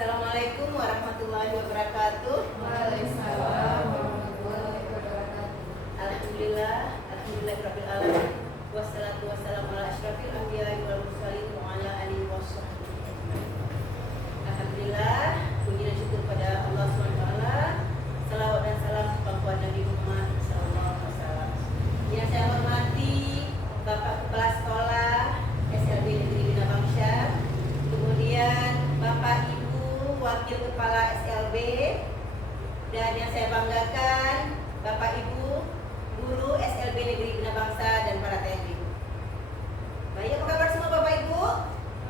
Assalamualaikum warahmatullahi wabarakatuh. Waalaikumsalam warahmatullahi wabarakatuh. Alhamdulillah, alhamdulillahirabbil alamin. Wassalatu wassalamu ala asyrafil anbiya'i wal mursalin wa ala alihi washabbihi ajmain. Alhamdulillah, puji dan syukur pada Allah Subhanahu wa taala. Salawat dan salam kepada Nabi Muhammad sallallahu alaihi wasallam. Yang saya hormati Bapak Kepala Sekolah SLB Negeri Bina Bangsa, kemudian Bapak Ibu Wakil Kepala SLB, dan yang saya banggakan Bapak Ibu Guru SLB Negeri Bina Bangsa dan para TNI. Baik, apa kabar semua Bapak Ibu?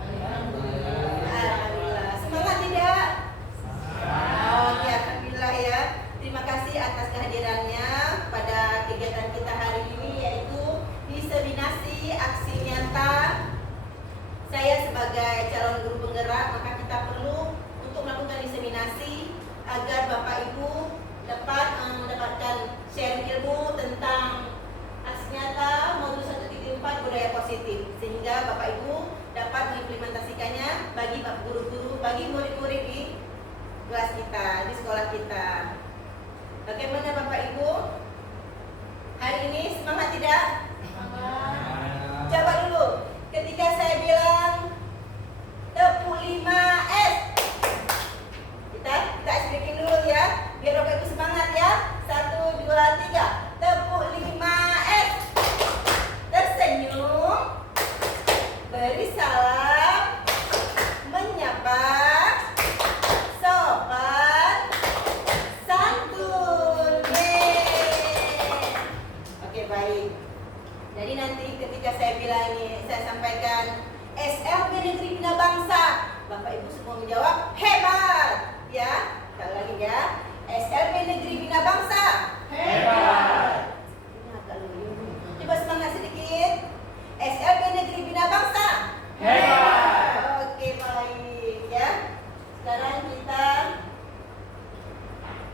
Alhamdulillah. Semangat tidak? Oke, alhamdulillah ya. Terima kasih atas kehadirannya pada kegiatan kita hari ini, yaitu diseminasi aksi nyata. Saya sebagai calon guru penggerak, maka kita perlu untuk melakukan diseminasi agar Bapak Ibu dapat mendapatkan share ilmu tentang aksi nyata modul 1.4 budaya positif, sehingga Bapak Ibu dapat mengimplementasikannya bagi guru-guru, bagi murid-murid di kelas kita, di sekolah kita. Bagaimana Bapak Ibu? Hari ini semangat tidak? Semangat. Coba dulu, ketika saya bilang tepuk 5S, kita speaking dulu ya, biar Bapak Ibu semangat ya. 1, 2, 3, tepuk 5S. Tersenyum, beri salam, menyapa, sopan, santun. Yeay. Oke, baik. Jadi nanti ketika saya bilang ini, saya sampaikan SLB Negeri Bina Bangsa, Bapak Ibu semua menjawab hebat, ya. Sekali lagi ya, SLB Negeri Bina Bangsa hebat. Ini agak loyo. Coba semangat sedikit. SLB Negeri Bina Bangsa hebat. Oke, baik ya. Sekarang kita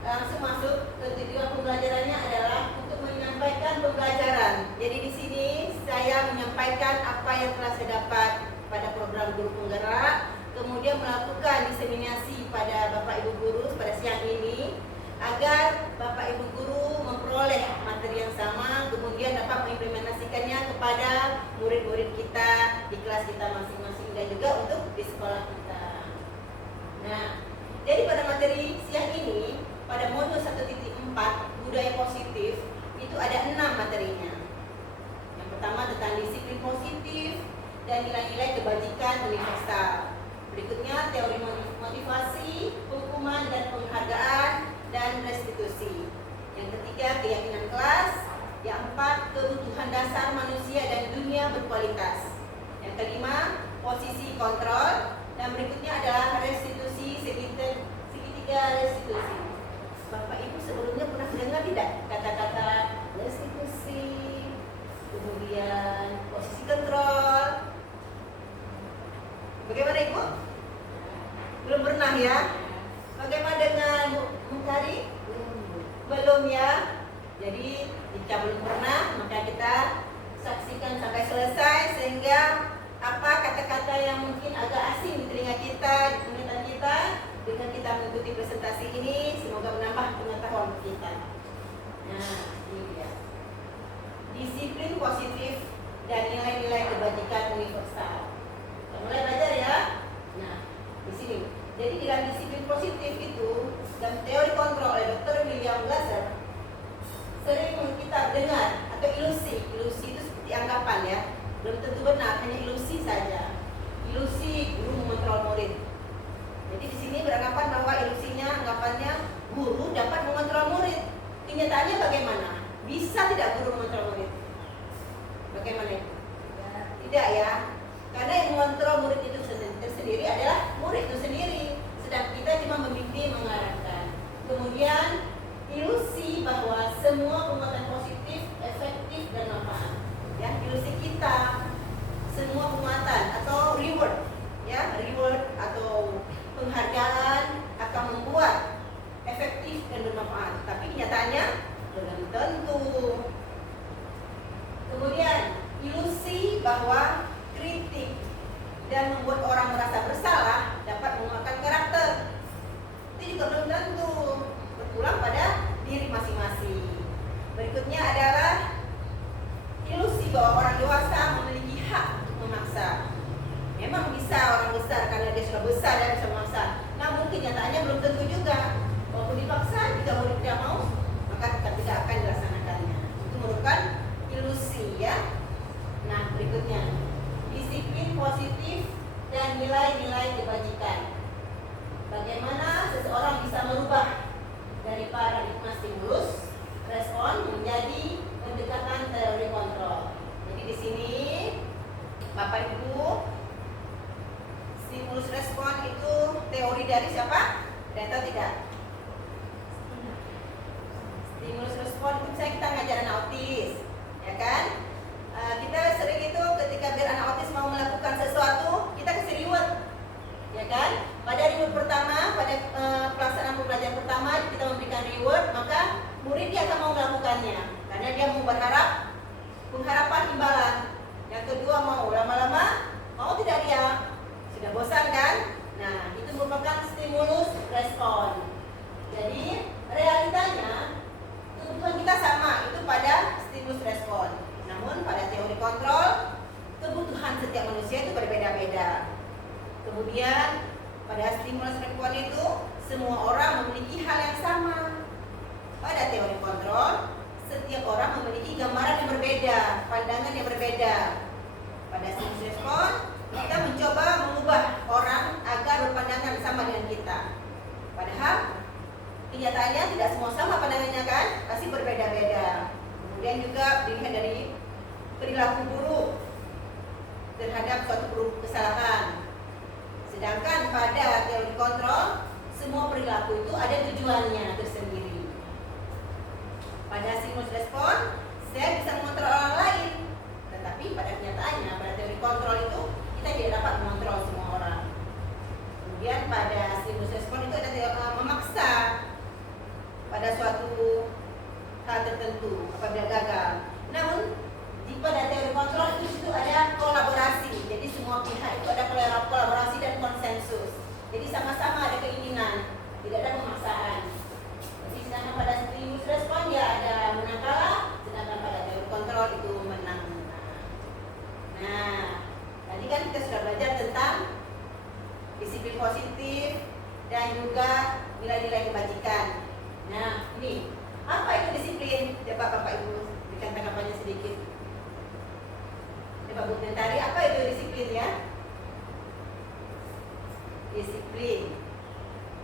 langsung masuk ke tujuan pembelajarannya adalah untuk menyampaikan pembelajaran. Jadi di sini saya menyampaikan apa yang telah saya dapat pada program guru penggerak, kemudian melakukan diseminasi pada Bapak Ibu guru pada siang ini agar Bapak Ibu guru memperoleh materi yang sama, kemudian dapat mengimplementasikannya kepada murid-murid kita di kelas kita masing-masing dan juga untuk di sekolah kita. Nah, jadi pada materi siang ini pada modul 1.4 budaya positif itu ada 6 materinya. Yang pertama tentang disiplin positif dan nilai-nilai kebajikan universal. Berikutnya teori motivasi, hukuman dan penghargaan dan restitusi. Yang ketiga keyakinan kelas. Yang keempat kebutuhan dasar manusia dan dunia berkualitas. Yang kelima posisi kontrol. Dan berikutnya adalah restitusi, segitiga restitusi. Bapak Ibu sebelumnya pernah dengar tidak kata-kata restitusi, kemudian posisi kontrol? Bagaimana Ibu? Belum pernah ya? Bagaimana dengan Mukari? Belum ya? Jadi jika belum pernah, maka kita saksikan sampai selesai sehingga apa kata-kata yang mungkin agak asing di telinga kita, di penglihatan kita, dengan kita mengikuti presentasi ini, semoga menambah pengetahuan kita. Nah, ini dia. Disiplin positif dan nilai-nilai kebajikan universal. Kita mulai belajar ya. Nah, di sini. Jadi di dalam disiplin positif itu dan teori kontrol oleh Dr. William Glasser sering kita dengar atau ilusi. Ilusi itu seperti anggapan ya. Belum tentu benar, hanya ilusi saja. Ilusi guru mengontrol murid. Jadi di sini beranggapan bahwa ilusinya, anggapannya guru dapat mengontrol murid. Kenyataannya bagaimana? Bisa tidak guru mengontrol murid? Bagaimana itu? Tidak ya. Karena yang mengontrol murid itu tersendiri adalah murid itu sendiri. Sedang kita cuma membimbing, mengarahkan. Kemudian ilusi bahwa semua penguatan positif, efektif dan manfaat. Ya, ilusi kita semua penguatan atau reward, ya, reward atau penghargaan akan membuat efektif dan bermanfaat. Tapi kenyataannya belum tentu. Kemudian ilusi bahwa kritik dan membuat orang merasa bersalah dapat menguatkan karakter. sudah besar dan bisa memaksa. Namun kenyataannya belum tentu juga. Walaupun dipaksa, jika murid tidak mau, maka tidak akan dilaksanakannya. Itu merupakan ilusi ya. Nah berikutnya, disiplin positif dan nilai-nilai kebajikan. Bagaimana seseorang bisa merubah dari paradigma stimulus respon menjadi pendekatan teori kontrol. Jadi di sini Bapak Ibu, stimulus respon itu teori dari siapa? Ada tahu tidak? Stimulus respon itu misalnya kita ngajar anak autis, ya kan? Kita sering itu ketika biar anak autis mau melakukan sesuatu, kita kasih reward, ya kan? Pada reward pertama, pada pelaksanaan pembelajaran pertama kita memberikan reward, maka murid dia akan mau melakukannya karena dia mau berharap pengharapan imbalan. Yang kedua mau lama-lama mau tidak dia sudah bosan kan? Nah itu merupakan stimulus respon. Jadi realitanya kebutuhan kita sama itu pada stimulus respon. Namun pada teori kontrol kebutuhan setiap manusia itu berbeda-beda. Kemudian pada stimulus respon itu semua orang memiliki hal yang sama. Pada teori kontrol setiap orang memiliki gambaran yang berbeda, pandangan yang berbeda. Pada stimulus respon kita mencoba mengubah orang agar berpandangan sama dengan kita. Padahal kenyataannya tidak semua sama pandangannya kan, pasti berbeda-beda. Kemudian juga dilihat dari perilaku buruk terhadap suatu kesalahan. Sedangkan pada teori kontrol semua perilaku itu ada tujuannya tersendiri. Pada stimulus respon saya bisa mengontrol orang lain, tetapi pada kenyataannya pada teori kontrol itu kita tidak dapat mengontrol semua orang. Kemudian pada stimulus respon itu ada memaksa pada suatu hal tertentu apabila gagal. Namun di pada teori kontrol itu ada kolaborasi. Jadi semua pihak itu ada kolaborasi dan konsensus. Jadi sama-sama ada keinginan, tidak ada pemaksaan. Jadi sedangkan pada stimulus respon ya ada menang kalah, sedangkan pada teori kontrol itu menang. Nah, tadi kan kita sudah belajar tentang disiplin positif dan juga nilai-nilai kebajikan. Nah, ini apa itu disiplin? Coba Bapak Ibu berikan tanggapannya sedikit. Coba Bu komentari apa itu disiplin ya? Disiplin.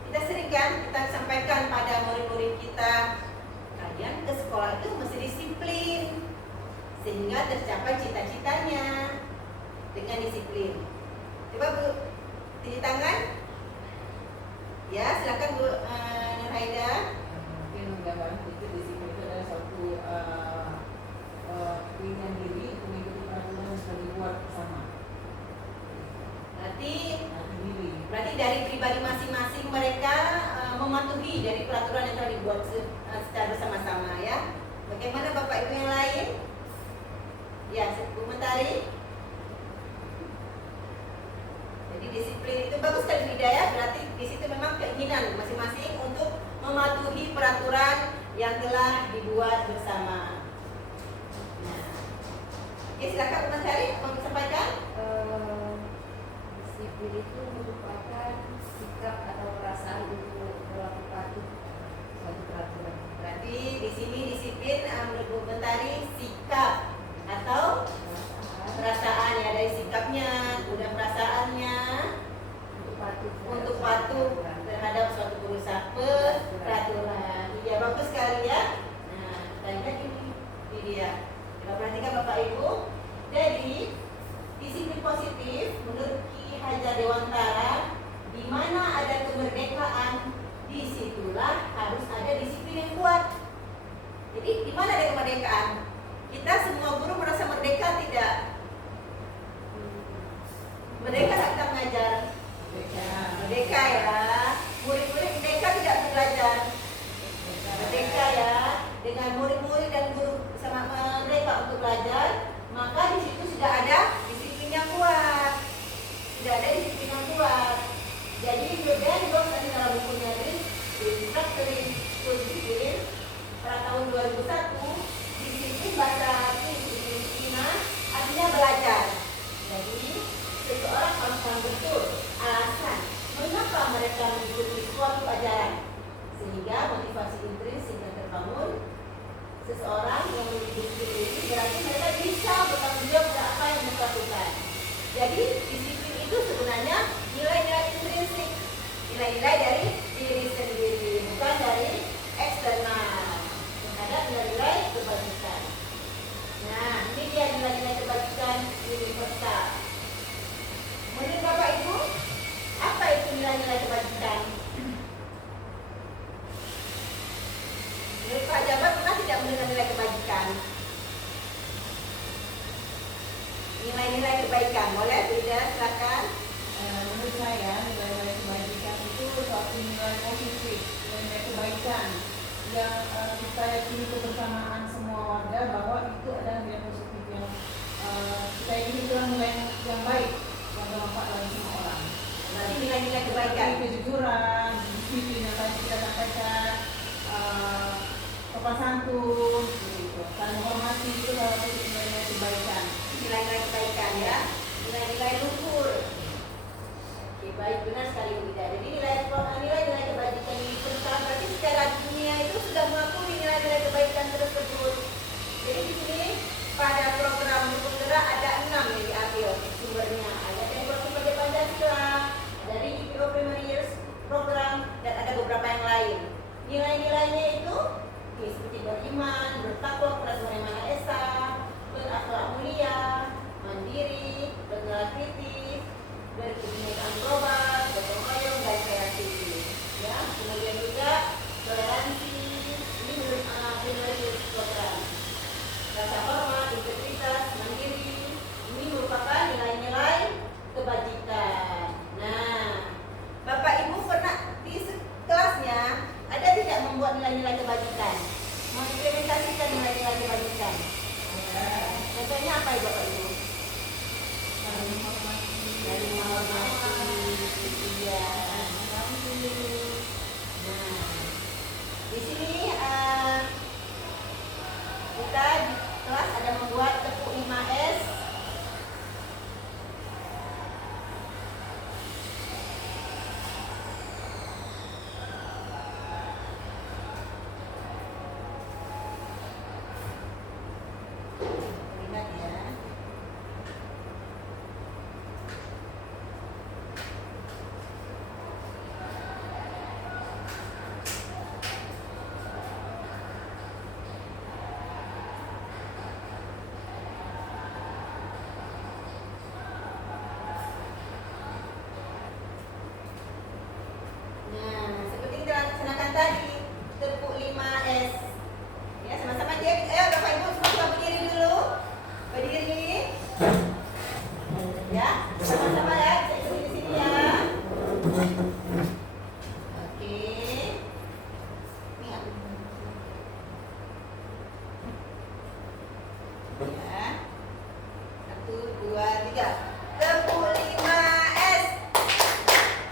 Kita sering kan kita sampaikan pada murid-murid kita, kalian ke sekolah itu mesti disiplin sehingga tercapai cita-citanya dengan disiplin. Coba Bu, tinggi tangan. Ya, silakan Bu Nurhaida. Mungkin menggambarkan itu disiplin itu adalah suatu keinginan diri untuk mengikuti peraturan yang sudah dibuat bersama. Berarti dari pribadi masing-masing mereka mematuhi dari peraturan yang telah dibuat secara bersama-sama ya. Bagaimana Bapak Ibu yang lain? Ya, Bu Mentari. Jadi disiplin itu bagus sekali ya. Berarti di situ memang keinginan masing-masing untuk mematuhi peraturan yang telah dibuat bersama. Nah, oke, silakan Bu Mentari mau sampaikan. Disiplin itu merupakan sikap atau perasaan untuk berlaku patuh suatu peraturan. Berarti di sini disiplin menurut Bu Mentari sikap atau perasaan ya, dari sikapnya, kemudian perasaannya untuk patuh terhadap suatu peraturan. Iya, bagus sekali ya. Nah, kita lihat ini dia. Coba perhatikan Bapak Ibu. Jadi disiplin positif menurut Ki Hajar Dewantara, di mana ada kemerdekaan, disitulah harus ada disiplin yang kuat. Jadi di mana ada kemerdekaan? Kita semua guru merasa merdeka tidak? Merdeka tak kita mengajar? Merdeka ya. Murid-murid merdeka tidak belajar. Merdeka ya. Dengan murid-murid dan guru sama mereka untuk belajar, maka di situ sudah ada disiplin yang kuat. Sudah ada disiplin yang kuat. Jadi kemudian tadi dalam bukunya Instructory School Discipline pada tahun 2001, disiplin bahasa Cina artinya belajar. Jadi seseorang harus tahu betul alasan nilai-nilai dari diri sendiri, bukan dari eksternal. Ada nilai-nilai kebajikan. Nah, ini dia nilai-nilai kebajikan universal. Menurut Bapak Ibu, apa itu nilai-nilai kebajikan? Menurut Pak Jabat pernah tidak mendengar nilai kebajikan? Nilai-nilai kebaikan, boleh tidak? Silakan. Menurut saya nilai-nilai kebajikan itu suatu nilai positif, nilai kebaikan yang kita yakini kebersamaan semua warga bahwa itu adalah nilai positif yang kita yakini itu adalah nilai yang baik yang bermanfaat bagi semua orang. Berarti nilai-nilai kebaikan. Seperti kejujuran, disiplin yang tadi kita sampaikan, sopan santun, gitu. Saling menghormati itu salah satu nilai-nilai kebaikan. Nilai-nilai kebaikan ya, nilai-nilai luhur. Oke, baik, benar sekali Bu Ida. Jadi nilai-nilai kebajikan universal berarti secara dunia itu sudah mengakui nilai-nilai kebaikan tersebut. Jadi di sini pada program penggerak ada 6 yang diambil sumbernya. Ada Demokrasi pada Pancasila, dari IPO Primary Years program, dan ada beberapa yang lain. Nilai-nilainya itu seperti beriman, bertakwa kepada Tuhan Yang Maha Esa, berakhlak mulia, mandiri, bernalar kritis, berkebinekaan global, gotong royong, dan kreatif. Ya, kemudian juga toleransi. Ini menurut prioritas program. Rasa hormat, integritas, mandiri. Ini merupakan nilai-nilai kebajikan. Nah, Bapak Ibu pernah di kelasnya ada tidak membuat nilai-nilai kebajikan? Mengimplementasikan nilai-nilai kebajikan. Contohnya apa ya Bapak Ibu? Dari menghormati, iya. Nah, di sini kita di kelas ada membuat tepuk 5S. Lihat ya. Nah, seperti kita laksanakan tadi, tepuk 5S. Ya, sama-sama dia. Ayo Bapak Ibu semua berdiri dulu. Berdiri. Ya, sama-sama ya. Saya ikuti di sini ya. Oke. Ingat. Ya. 1, 2, 3. Tepuk 5S.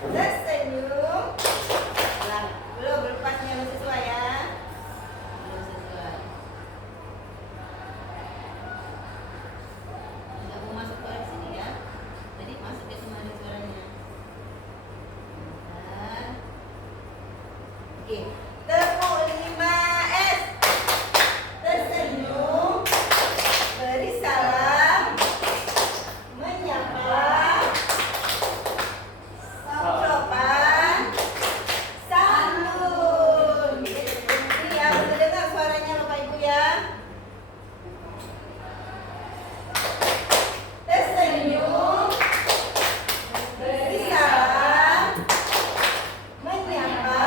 Tersenyum. Belum pasnya belum sesuai ya. Belum sesuai. Nggak mau masuk ke sini ya. Jadi masuk ke semua ada suaranya. Bentar. Oke. Tepuk 5S. Tersenyum. Beri salam. Menyapa. Sopan, santun. Ini ya, bisa dengar suaranya Bapak Ibu ya. Tersenyum, beri salam, menyapa,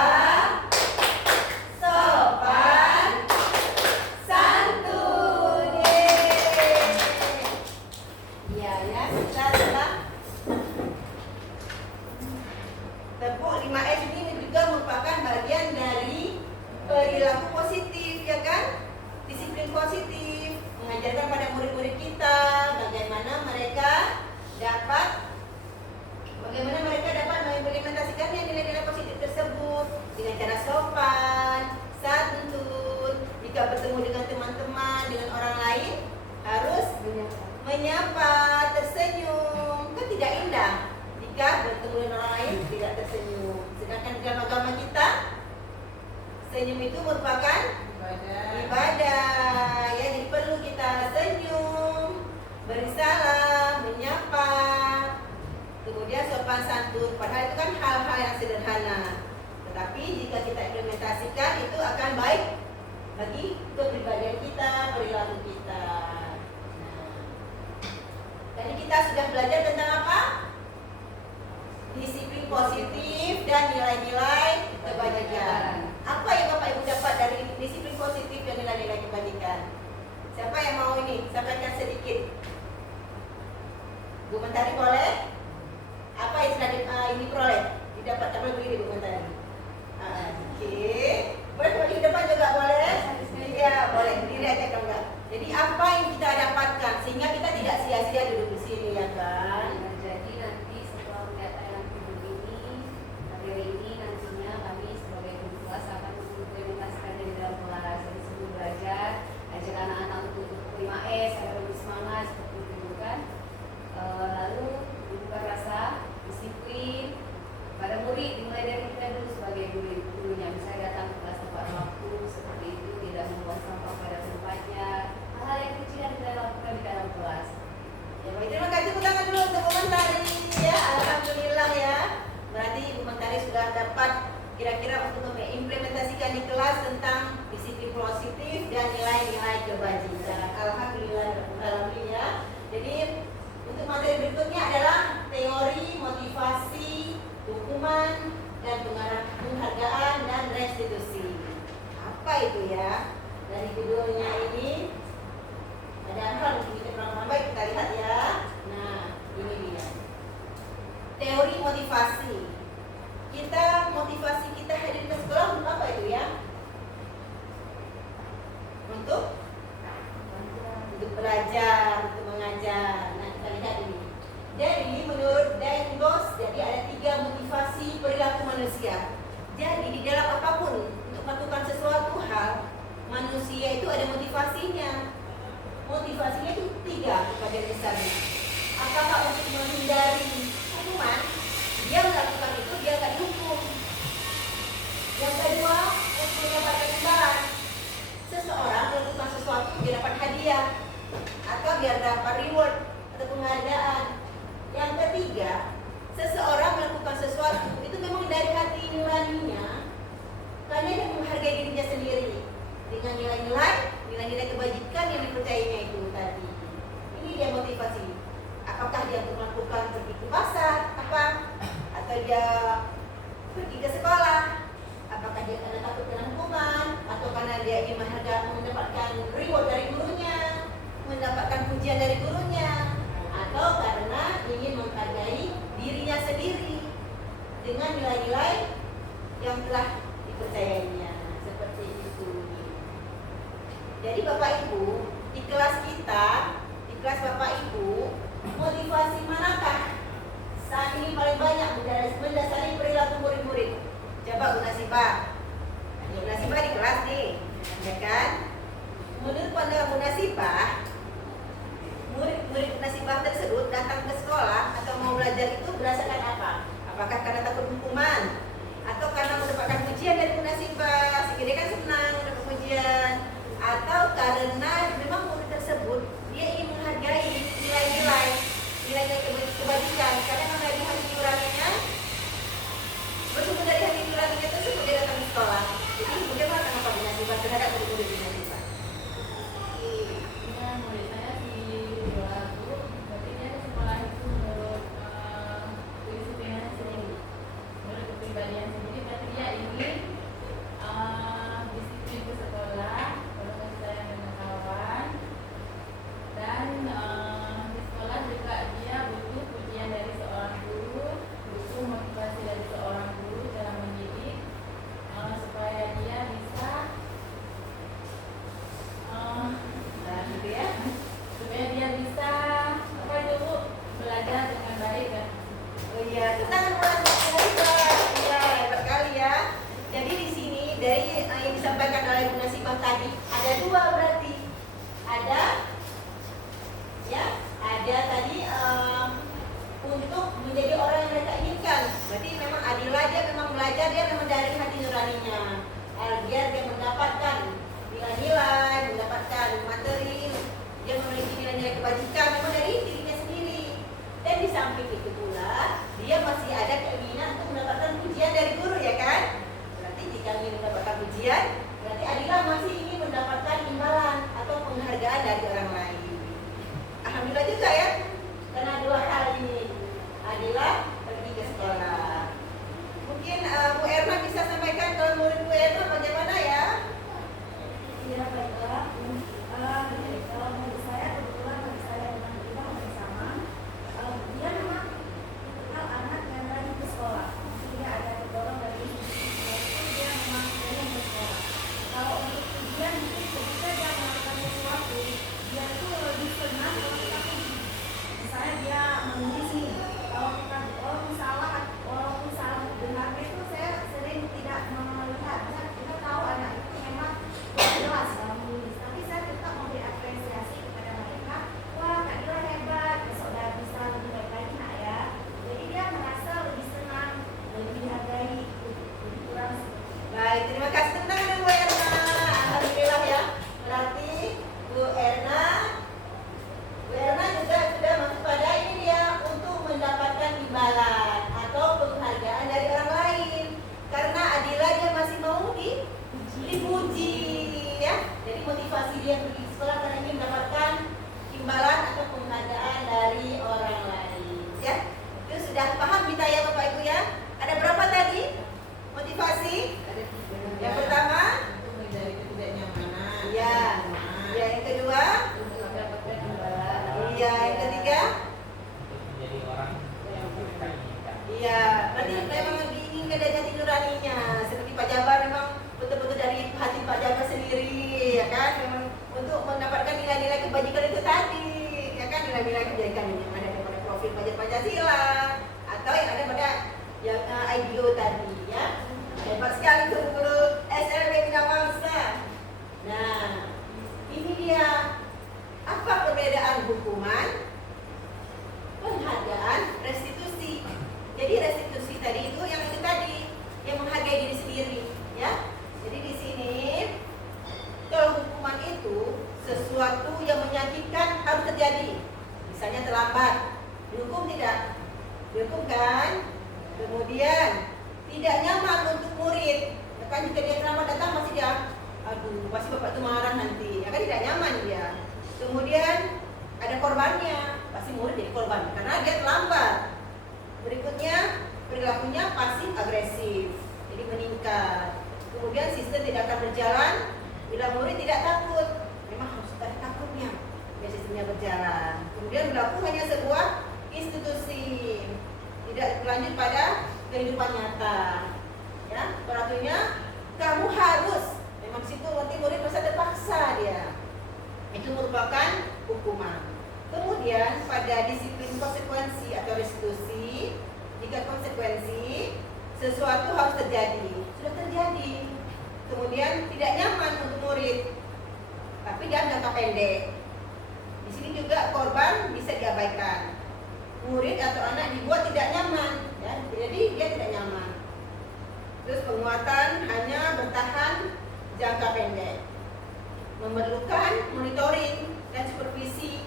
sopan, santun. Iya ya, setelah tepuk 5S ini juga merupakan bagian dari perilaku positif, ya kan? Disiplin positif, mengajarkan pada murid-murid kita bagaimana mereka dapat mengimplementasikan nilai-nilai positif tersebut dengan cara sopan, santun. Jika bertemu dengan teman-teman, dengan orang lain, harus menyapa, tersenyum. Kan tidak indah jika bertemu dengan orang lain tidak tersenyum. Sedangkan dalam agama kita, senyum itu merupakan ibadah. Ya, jadi perlu kita senyum, beri salam, menyapa, kemudian sopan santun. Padahal itu kan hal-hal yang sederhana. implementasikan itu akan baik bagi kepribadian kita, perilaku kita. Nah, tadi kita sudah belajar tentang apa? Disiplin positif dan nilai-nilai kebajikan. Apa yang Bapak Ibu dapat dari disiplin positif dan nilai-nilai kebajikan? Siapa yang mau ini? Sampaikan sedikit. Bu Mentari boleh? Apa yang sudah ini peroleh? Didapatkan berdiri Bu Mentari. Oke. Boleh berdiri depan juga boleh? Iya, boleh. Berdiri aja kalau enggak. Jadi apa yang kita dapatkan sehingga kita tidak sia-sia duduk di sini ya kan? Nah, jadi nanti setelah melihat tayangan video ini, materi ini nantinya kami sebagai guru kelas akan mengimplementasikan di dalam kelas. Jadi sebelum belajar, ajak anak-anak untuk 5S agar lebih semangat seperti itu kan. Lalu membuka rasa disiplin pada murid, dimulai dari kita dulu sebagai gurunya. Misalnya datang ke kelas tepat waktu seperti itu, tidak membuang sampah pada tempatnya, hal-hal yang kecil yang kita lakukan di dalam kelas. Ya, baik, terima kasih. Tepuk tangan dulu untuk Bu Mentari ya. Alhamdulillah ya. Berarti Bu Mentari sudah dapat kira-kira untuk mengimplementasikan di kelas tentang disiplin positif dan nilai-nilai kebajikan. Alhamdulillah ya. Jadi untuk materi berikutnya adalah teori, motivasi, hukuman, dan penghargaan dan restitusi. Apa itu ya? Dari judulnya ini ada hal yang kita kurang baik, kita lihat ya. Nah, ini dia. Teori motivasi. Motivasi kita hadir ke sekolah untuk apa itu ya? Untuk belajar, untuk mengajar. Nah, kita lihat ini. Jadi menurut Dengos, jadi ada 3 motivasi perilaku manusia. Jadi di dalam apapun untuk melakukan sesuatu hal, manusia itu ada motivasinya. Motivasinya itu 3 pada dasarnya. Apakah untuk menghindari hukuman? Dia melakukan itu, dia akan dihukum. Yang kedua, untuk mendapatkan imbalan. Seseorang melakukan sesuatu biar dapat hadiah atau biar dapat reward atau penghargaan. Yang ketiga, seseorang melakukan sesuatu itu memang dari hati nuraninya karena dia menghargai dirinya sendiri dengan nilai-nilai kebajikan yang dipercayainya itu tadi. Ini dia motivasi. Apakah dia melakukan pergi ke pasar, atau dia pergi ke sekolah, apakah dia karena takut kena hukuman, atau karena dia ingin mendapatkan reward dari gurunya, mendapatkan pujian dari gurunya, atau karena ingin menghargai dirinya sendiri dengan nilai-nilai yang telah dipercayainya. Seperti itu. Jadi Bapak Ibu, di kelas kita, di kelas Bapak Ibu, motivasi manakah saat ini paling banyak mendasari perilaku murid-murid? Coba Bu Nasibah. Bu Nasibah di kelas nih, ya kan? Menurut pandangan Bu Nasibah, murid-murid Bu Nasibah tersebut datang ke sekolah atau mau belajar itu berdasarkan apa? Apakah karena takut hukuman? Atau karena mendapatkan pujian dari Bu Nasibah, sehingga dia kan senang mendapat pujian? Atau karena memang murid tersebut dia ingin menghargai nilai-nilai kebajikan, karena memang dari hati nuraninya, bersumber dari hati nuraninya tersebut dia datang ke sekolah. Jadi bagaimana tanggapan Bu Nasibah terhadap murid-murid Bu Nasibah? Ya, murid saya di Lagu, berarti dia ke sekolah itu menurut kedisiplinan sendiri, menurut kepribadian sendiri. Berarti dia ingin disiplin ke sekolah, kalau kasih sayang dengan kawan, dan di sekolah juga dia butuh pujian dari seorang guru, butuh motivasi dari seorang guru dalam mendidik, supaya dia bisa dan gitu ya, supaya dia bisa apa itu Bu, belajar dengan baik kan. Oh iya, tentang Nasibah, iya hebat kali ya. Jadi di sini dari yang disampaikan oleh Bu Nasibah tadi ada 2 berarti. Ada tadi untuk menjadi orang yang mereka inginkan. Berarti memang Adila dia memang belajar, dia memang dari hati nuraninya. Biar dia mendapatkan nilai-nilai, mendapatkan materi, dia memiliki nilai-nilai kebajikan memang dari dirinya sendiri. Dan di samping itu pula dia masih ada keinginan untuk mendapatkan pujian dari guru, ya kan? Berarti jika ingin mendapatkan Baik, terima kasih tentang Bu Erna. Alhamdulillah ya. Berarti Bu Erna juga sudah masuk pada ini dia untuk mendapatkan imbalan atau penghargaan dari orang lain. Karena Adila dia masih mau dipuji ya. Jadi motivasi dia pergi sekolah karena ingin mendapatkan imbalan atau penghargaan dari orang lain ya. Itu sudah paham kita ya Bapak Ibu ya. Ada berapa tadi motivasi? Yang pertama untuk menghindari ketidaknyamanan. ya. Ya, yang kedua untuk mendapatkan imbalan. iya, yang ketiga menjadi orang yang mereka inginkan. iya, berarti memang diinginkan dari hati nuraninya. Seperti Pak Jabar memang betul-betul dari hati Pak Jabar sendiri, ya kan? Memang untuk mendapatkan nilai-nilai kebajikan itu tadi, ya kan? Nilai-nilai kebajikan yang ada pada profil pajak Pancasila atau yang ada pada yang IDO tadi, ya. Hebat sekali guru-guru SLB Bina Bangsa. Nah, ini dia apa perbedaan hukuman, penghargaan, restitusi. Jadi restitusi tadi itu yang menghargai diri sendiri, ya. Jadi di sini kalau hukuman itu sesuatu yang menyakitkan harus terjadi. Misalnya terlambat, dihukum tidak? Dihukum kan? Kemudian tidak nyaman untuk murid. Ya kan jika dia terlambat datang masih dia, aduh pasti bapak itu marah nanti. Ya kan tidak nyaman dia. Kemudian ada korbannya, pasti murid jadi korban karena dia terlambat. Berikutnya perilakunya pasif agresif, jadi meningkat. Kemudian sistem tidak akan berjalan bila murid tidak takut. Memang harus ada takutnya biar sistemnya berjalan. Kemudian berlaku hanya sebuah institusi, tidak berlanjut pada kehidupan nyata. Ya, peraturannya kamu harus. Memang di situ nanti murid masa terpaksa dia. Itu merupakan hukuman. Kemudian pada disiplin konsekuensi atau restitusi, jika konsekuensi sesuatu harus terjadi, sudah terjadi. Kemudian tidak nyaman untuk murid, tapi dalam jangka pendek. Di sini juga korban bisa diabaikan. Murid atau anak dibuat tidak nyaman, ya, jadi dia tidak nyaman. Terus penguatan hanya bertahan jangka pendek. Memerlukan monitoring dan supervisi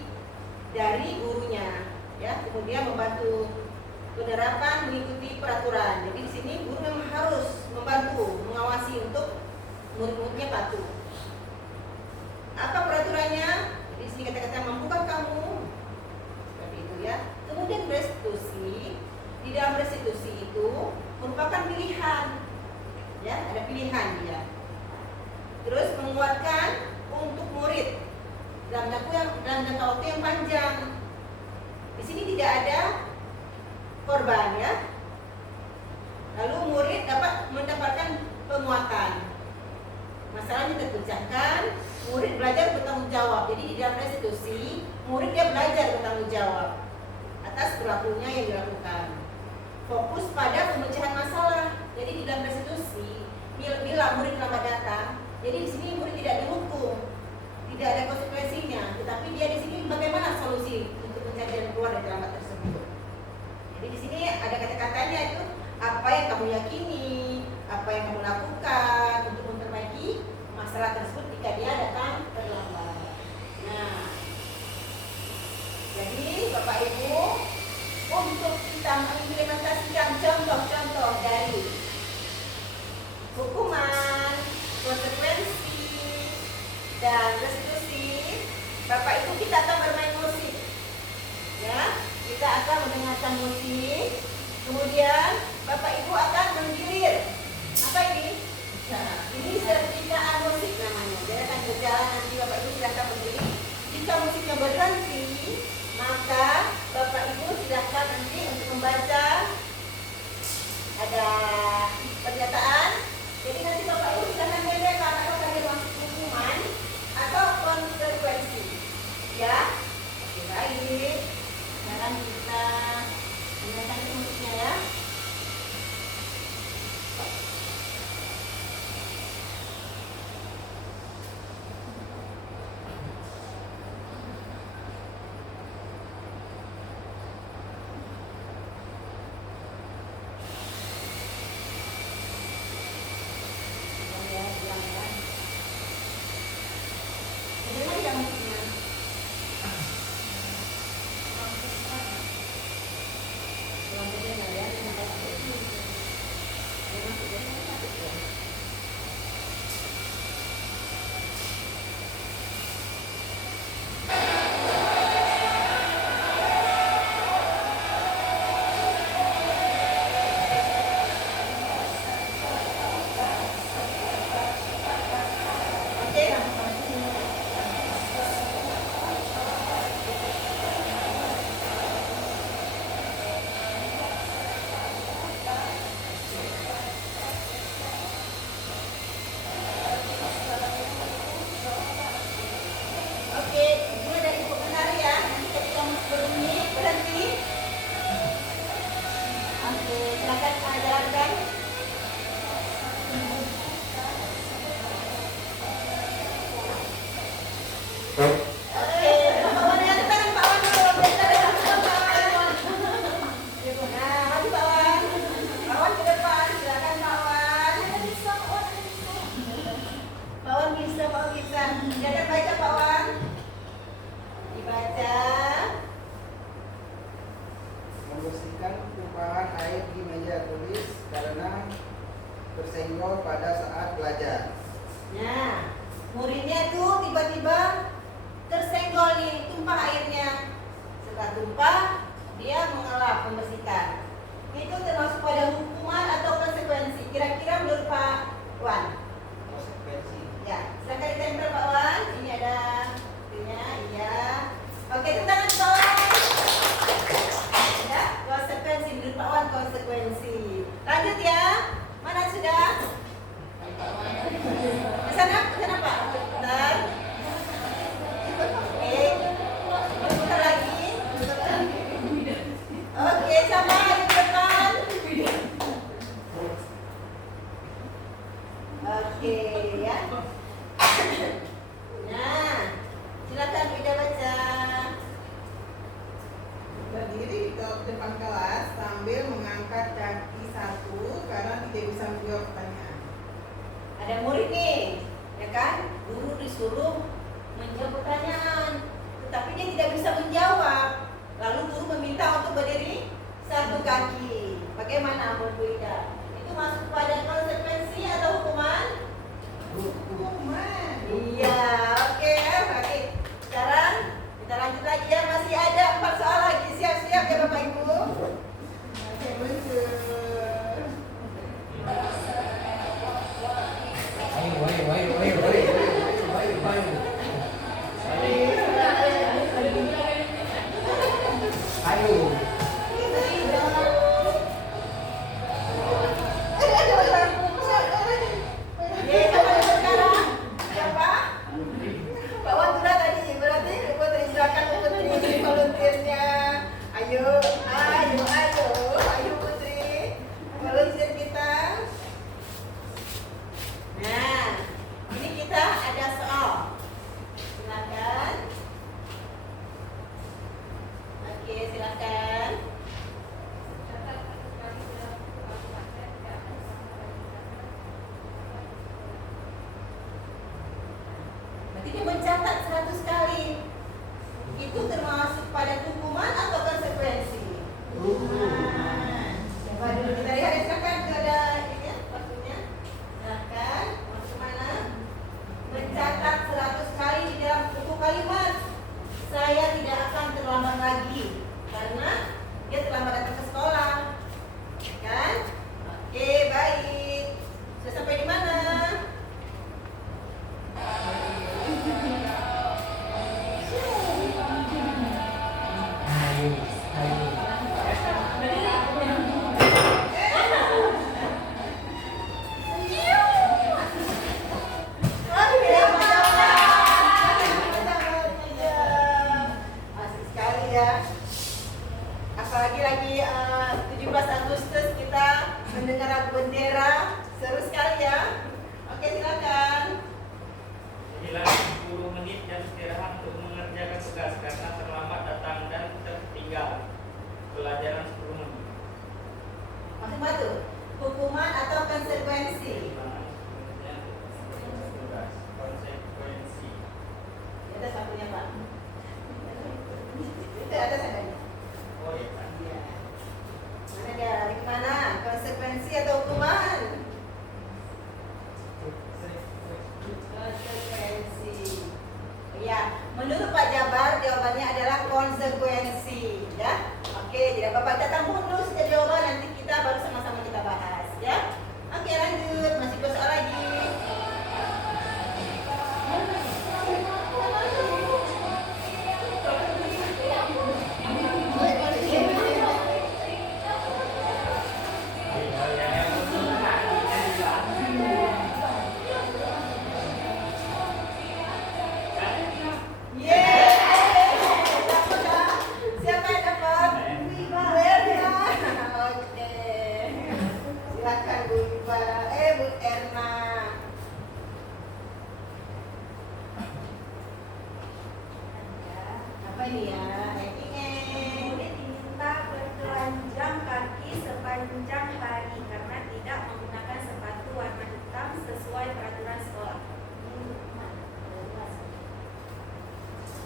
dari gurunya, ya. Kemudian membantu penerapan mengikuti peraturan. Jadi di sini guru memang harus membantu, mengawasi untuk murid-muridnya patuh. Apa peraturannya? Jadi di sini kata-kata mampukah kamu? Seperti itu ya. Kemudian restitusi. Di dalam restitusi itu merupakan pilihan, ya, ada pilihan dia. Terus menguatkan untuk murid dalam jangka waktu yang panjang. Di sini tidak ada korban, ya. Lalu murid dapat mendapatkan penguatan. Masalahnya terpecahkan, murid belajar bertanggung jawab. Jadi di dalam restitusi, murid dia belajar bertanggung jawab atas perilakunya yang dilakukan. Fokus pada pemecahan masalah. Jadi di dalam restitusi, bila murid terlambat datang, jadi di sini murid tidak dihukum, tidak ada konsekuensinya, tetapi dia di sini bagaimana solusi untuk mencari jalan keluar dari terlambat tersebut. Jadi di sini ada kata-katanya itu apa yang kamu yakini, apa yang kamu lakukan untuk memperbaiki masalah tersebut jika dia datang terlambat. Nah, jadi Bapak Ibu, untuk kita mengimplementasikan contoh-contoh dari hukuman, konsekuensi, dan restitusi, Bapak Ibu kita akan bermain musik, ya. Kita akan mendengarkan musik, kemudian Bapak Ibu akan menggilir. Apa ini? Ini sertifikat musik namanya. Dia akan berjalan nanti Bapak Ibu silakan menggilir. Jika musiknya berhenti, maka Bapak Ibu silakan nanti untuk membaca ada pernyataan. Jadi nanti Bapak Ibu silakan bedakan apakah dia masuk hukuman atau konsekuensi. Ya, oke, baik. Sekarang kita mendengarkan musiknya ya. tersenggol pada saat belajar. Nah, muridnya tuh tiba-tiba tersenggol nih, tumpah airnya. Setelah tumpah, dia mengelap, membersihkan. Itu termasuk pada hukuman atau konsekuensi? Kira-kira menurut Pak Wan? Konsekuensi. Ya, silakan ditempel Pak Wan. Ini ada itunya, iya. Oke, tepuk tangan Pak Wan. Ya, konsekuensi menurut Pak Wan konsekuensi. Lanjut ya. Mana sudah? Ke sana Pak. Bentar. Oke. Bentar lagi. Oke, sama di depan. Oke, ya. Nah, silakan Wida baca. Berdiri di depan kelas sambil mengangkat kaki satu karena tidak bisa menjawab pertanyaan. Ada murid nih, ya kan? Guru disuruh menjawab pertanyaan, tetapi dia tidak bisa menjawab. Lalu guru meminta untuk berdiri satu kaki. Bagaimana menurut Wida? Itu masuk pada konsekuensi atau hukuman? Hukuman. Iya, oke. Baik. Sekarang kita lanjut lagi ya. Masih ada 4 soal lagi. Siap-siap ya Bapak Ibu. Oke, betul. Ayo. Oke, siapa yang sekarang? Siapa? Pak Wan sudah tadi. Berarti Putri silakan Putri volunteernya. Ayo, ayo, ayo, ayo Putri. Volunteer kita. Nah, ini kita ada soal. Silakan. Oke, silakan. Berarti dia mencatat 100 kali. Itu termasuk pada hukuman atau konsekuensi? Coba dulu kita lihat, silakan ada ini ya, waktunya. Silakan, mau kemana? Mencatat 100 kali di dalam buku kalimat. Saya tidak akan terlambat lagi karena dia terlambat datang ke sekolah, kan? Oke, baik. Sudah sampai di mana? Oke, asik sekali ya. Apalagi lagi 17 Agustus kita mendengar lagu bendera, seru sekali ya. Oke, silakan. Hilang 10 menit jam istirahat untuk mengerjakan tugas karena terlambat datang dan tertinggal. Pelajaran 10 menit. Masuk batu. Hukuman atau konsekuensi? Tugas konsekuensi. Di atas waktunya Pak. Itu atas ada. Oh iya Pak. Iya. Mana dia? Di mana? Konsekuensi atau hukuman? Konsekuensi. Ya, menurut Pak Jabar jawabannya adalah konsekuensi, ya. Oke, tidak Bapak catat dulu setiap jawaban, nanti kita baru sama-sama kita bahas, ya. Oke, lanjut, masih 2 soal lagi. Siapa yang dapat? Erna. Oke. Silakan Bu Iba. Bu Erna. Apa ini ya? Murid diminta bertelanjang kaki sepanjang hari karena tidak menggunakan sepatu warna hitam sesuai peraturan sekolah.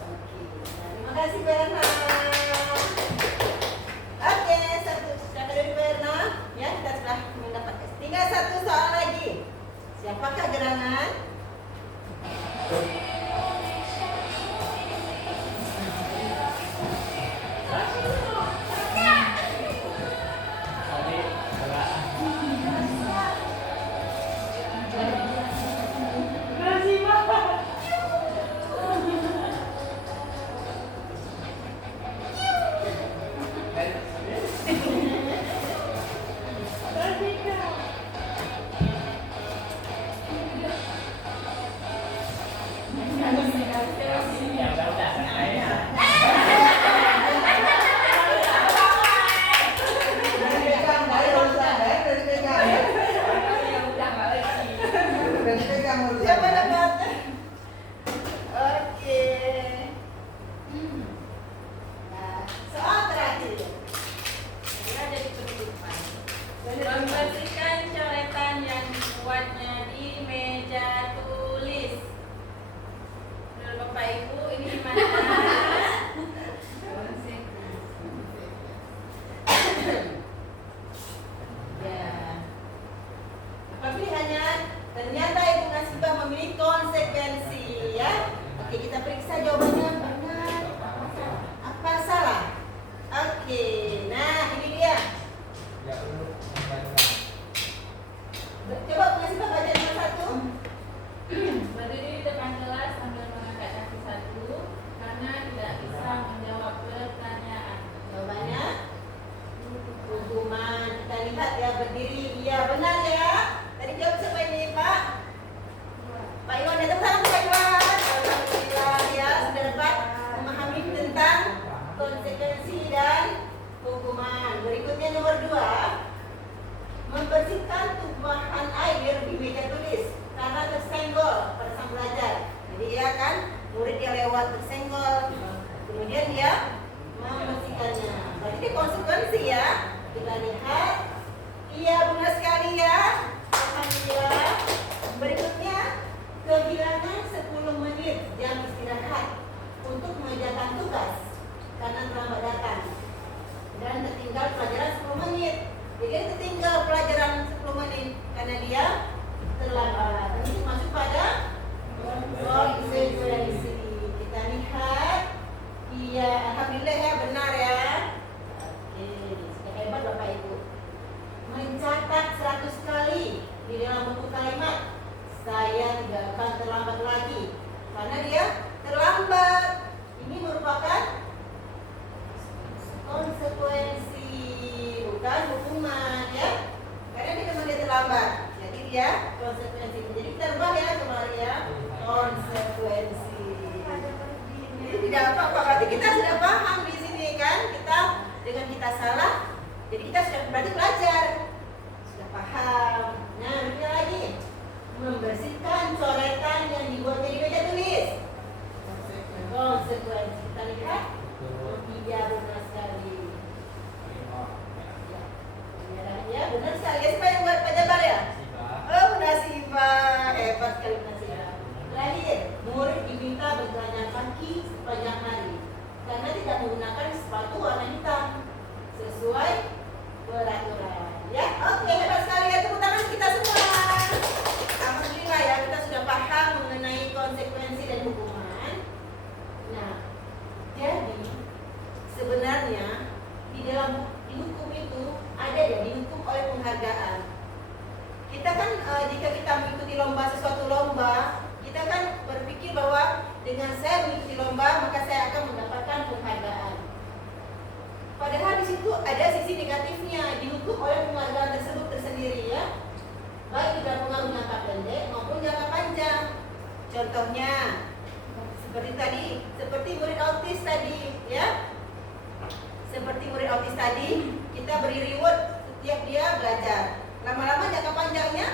Oke. Terima kasih Bu Erna. Oke, silakan dari Bu Erna. Ya, kita sudah mendapat tinggal 1 soal soal lagi. Siapakah gerangan? Tadi enggak. Ya udah santai. Dari pegang, dari urusan, dari pegang. Dari pegang urusan. Siapa dapat? Oke. Nah, soal terakhir. Dia jadi penutupan. Membersihkan coretan yang dibuatnya di meja tulis. Menurut Bapak Ibu ini gimana? Ya. Apa pilihannya? Ternyata Ibu Nasibah memilih konsekuensi ya. Oke, kita periksa jawabannya benar apa salah. Oke, nah ini dia. Ya perlu. Coba Bu Nasibah baca nomor 1. Berdiri di depan kelas sambil mengangkat kaki satu karena tidak bisa menjawab pertanyaan. Jawabannya hukuman. Kita lihat ya, berdiri. Iya benar ya. Tadi jawab siapa ini Pak? Pak Iwan, ya tepuk tangan Pak Iwan. Alhamdulillah ya sudah dapat memahami tentang konsekuensi dan hukuman. Berikutnya nomor 2, membersihkan tumpahan air di meja tulis karena tersenggol pada sang belajar. Jadi ya kan, murid dia lewat tersenggol, kemudian dia membersihkannya. Berarti ini konsekuensi ya. Kita lihat. Iya benar sekali ya. Alhamdulillah. Berikutnya, kehilangan 10 menit jam istirahat untuk mengerjakan tugas karena terlambat datang dan tertinggal pelajaran 10 menit. Jadi dia tertinggal pelajaran 10 menit karena dia terlambat. Ini masuk pada konsekuensi. Kita lihat. Iya, alhamdulillah ya, benar ya. Oke, sudah hebat Bapak Ibu. Mencatat 100 kali di dalam buku kalimat. Saya tidak akan terlambat lagi karena dia terlambat. Ini merupakan konsekuensi, bukan hukuman ya. Karena dia memang dia terlambat. Jadi dia konsekuensi. Jadi kita ubah ya kemarin ya. Konsekuensi. Jadi tidak apa-apa. Berarti kita sudah paham di sini kan. Kita dengan kita salah. Jadi kita sudah berarti belajar. Sudah paham. Nah, ini lagi. Membersihkan coretan yang dibuatnya di meja tulis. Konsekuensi. Kita lihat. Iya benar sekali. Ya, benar sekali. Ya, siapa yang buat Pak Jabar ya? Oh, Bu Nasibah. Hebat sekali Bu Nasibah. Terakhir, murid diminta berjalan kaki sepanjang hari karena tidak menggunakan sepatu warna hitam sesuai peraturan. Ya, oke, hebat sekali ya, tepuk tangan kita semua. Alhamdulillah ya, kita sudah paham mengenai konsekuensi dan hukuman. Nah, jadi sebenarnya di dalam hukum itu ada ya, dihukum oleh penghargaan. Kita kan jika kita mengikuti sesuatu lomba, kita kan berpikir bahwa dengan saya mengikuti lomba maka saya akan mendapatkan penghargaan. Padahal di situ ada sisi negatifnya, dihukum oleh penghargaan tersebut tersendiri ya. Baik dalam pengaruh jangka pendek maupun jangka panjang. Contohnya seperti tadi, seperti murid autis tadi ya. Seperti murid autis tadi, kita beri reward setiap dia belajar. Lama-lama jangka panjangnya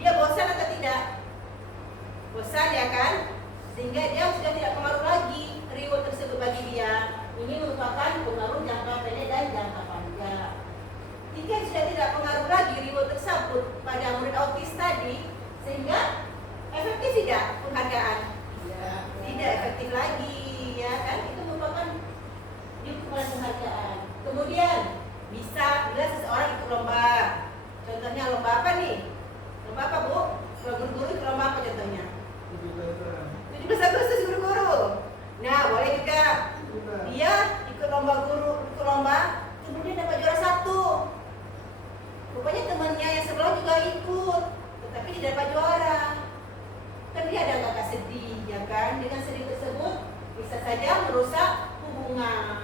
dia bosan atau tidak? Bosan ya kan? Sehingga dia sudah tidak pengaruh lagi reward tersebut bagi dia. Ini merupakan pengaruh jangka pendek dan jangka panjang. Jika sudah tidak pengaruh lagi reward tersebut pada murid autis tadi, sehingga efektif tidak penghargaan? Tidak efektif lagi ya kan? Itu merupakan dukungan penghargaan. Kemudian bisa bila seseorang ikut lomba. Contohnya lomba apa nih? tidak dapat juara. Kan dia ada agak sedih, ya kan? Dengan sedih tersebut bisa saja merusak hubungan.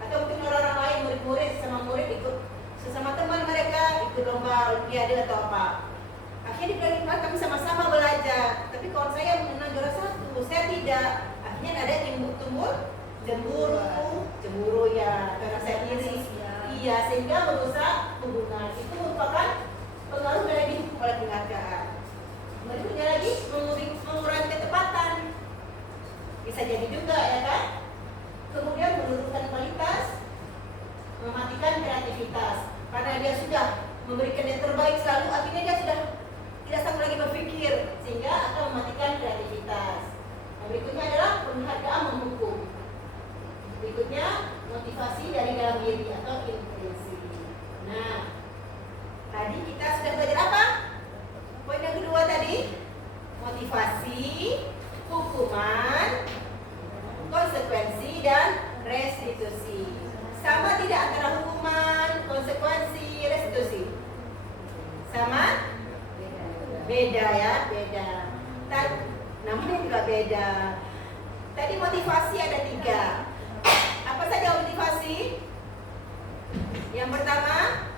Atau mungkin orang-orang lain, murid-murid sesama murid ikut, sesama teman mereka ikut lomba olimpiade atau apa. Akhirnya di bulan Maret kami sama-sama belajar. Tapi kalau saya menang juara 1, saya tidak. Akhirnya ada timbul cemburu ya, karena saya iri. Iya, sehingga merusak hubungan. Itu merupakan pengaruh dari oleh penghargaan. Berikutnya lagi mengurangi ketepatan. Bisa jadi juga ya kan? Kemudian menurunkan kualitas, mematikan kreativitas. Karena dia sudah memberikan yang terbaik selalu, akhirnya dia sudah tidak sanggup lagi berpikir, sehingga akan mematikan kreativitas. Nah, berikutnya adalah penghargaan menghukum. Berikutnya motivasi dari dalam diri atau intrinsik. Nah, tadi kita sudah belajar apa? Poin yang kedua tadi, motivasi, hukuman, konsekuensi, dan restitusi. Sama tidak antara hukuman, konsekuensi, restitusi? Sama? Beda ya, beda. Namun juga beda. Tadi motivasi ada 3. Apa saja motivasi? Yang pertama,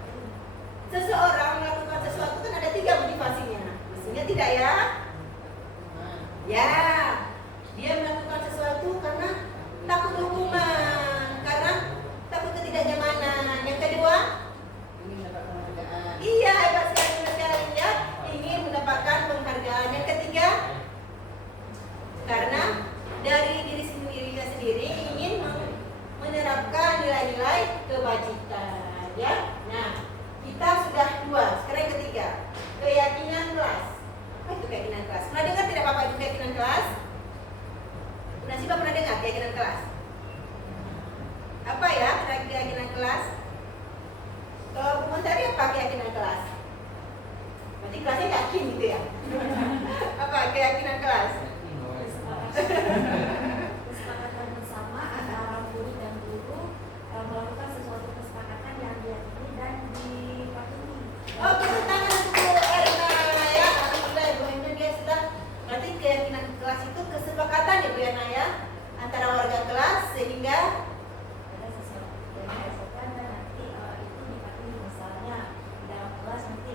seseorang melakukan sesuatu kan ada 3 motivasinya. Mestinya tidak ya? Ya, dia melakukan sesuatu karena takut hukuman, karena takut ketidaknyamanan. Yang kedua, iya, hebat sekali ya, ingin mendapatkan penghargaan. Yang ketiga, karena dari diri sendiri ingin menerapkan nilai-nilai kebajikan ya. Nah, kita sudah 2. Sekarang yang ketiga, keyakinan kelas. Apa itu keyakinan kelas? Pernah dengar tidak Bapak itu keyakinan kelas? Nasiba pernah dengar keyakinan kelas? Apa ya keyakinan kelas? Kalau Bu Mentari apa keyakinan kelas? Berarti kelasnya yakin gitu ya? Apa keyakinan kelas? Kesepakatan bersama antara murid dan guru melakukan sesuatu kesepakatan yang diyakini dan dipatuhi. Oke, tepuk tangan untuk Bu Erna ya. Alhamdulillah Ibu Erna dia sudah. Berarti keyakinan kelas itu kesepakatan ya Bu Erna ya, antara warga kelas sehingga Ada sesuatu yang dihasilkan dan nanti itu dipatuhi. Misalnya di dalam kelas nanti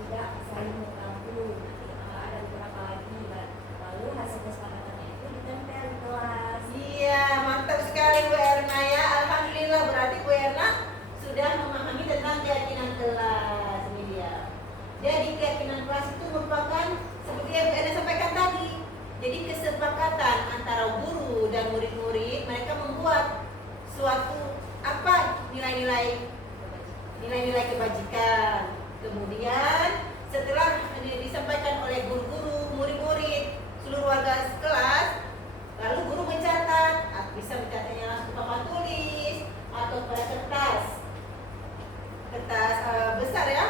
tidak saling mengganggu, nanti ada beberapa lagi, lalu hasil kesepakatannya itu ditempel di kelas. iya, mantap sekali Bu Erna ya. Alhamdulillah berarti Bu Erna sudah memahami tentang keyakinan kelas. Ini dia. Jadi keyakinan kelas itu merupakan seperti yang Bu Erna sampaikan tadi. Jadi kesepakatan antara guru dan murid-murid, mereka membuat suatu apa nilai-nilai kebajikan. Kemudian setelah disampaikan oleh guru-guru, murid-murid, seluruh warga kelas, lalu guru mencatat, bisa mencatatnya langsung papan tulis atau pada kertas besar ya,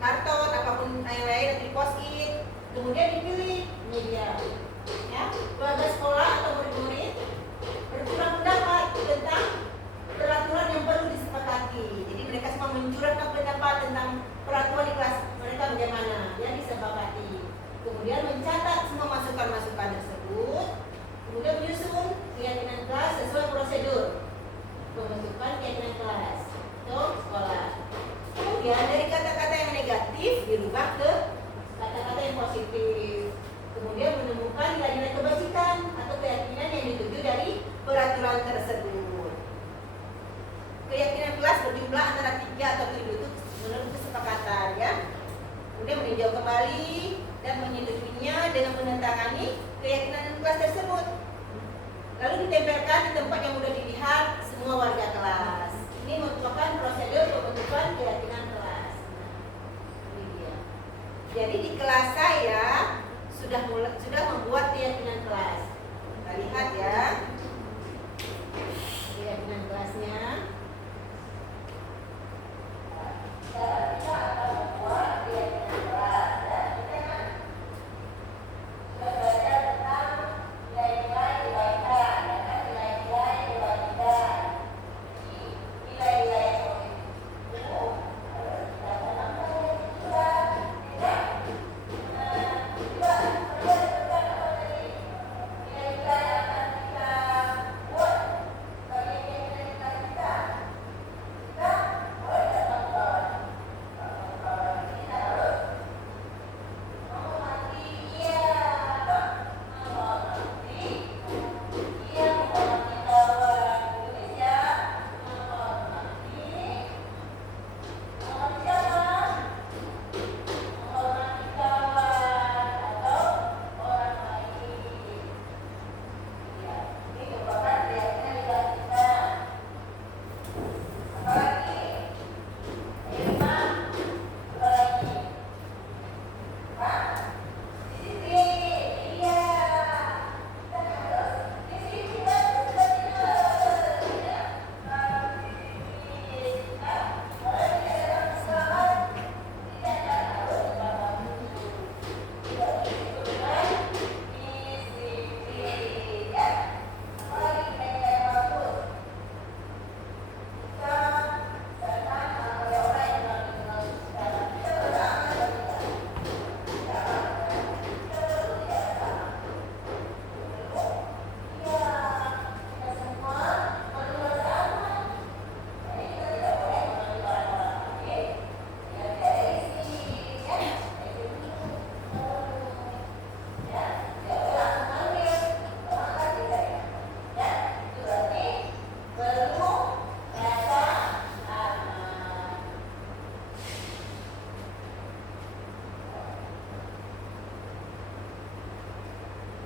karton apapun yang lain atau di post-it. Kemudian dipilih media ya, warga sekolah atau murid-murid bercurah pendapat tentang peraturan yang perlu disepakati. Jadi mereka semua mencurahkan pendapat tentang peraturan di kelas mereka bagaimana ya disepakati. Kemudian mencatat semua masukan-masukan tersebut. Kemudian menyusun keyakinan kelas sesuai prosedur pembentukan keyakinan kelas untuk sekolah. Kemudian dari kata-kata yang negatif dirubah ke kata-kata yang positif. Kemudian menemukan nilai-nilai kebajikan atau keyakinan yang dituju dari peraturan tersebut. Keyakinan kelas berjumlah antara 3 atau 7 itu menurut kesepakatan ya. Kemudian meninjau kembali dan menyetujuinya dengan menandatangani keyakinan kelas tersebut. Lalu ditempelkan di tempat yang mudah dilihat semua warga kelas. Ini merupakan prosedur pembentukan keyakinan kelas. Ini dia. Jadi di kelas saya sudah membuat keyakinan kelas. Kita lihat ya keyakinan kelasnya.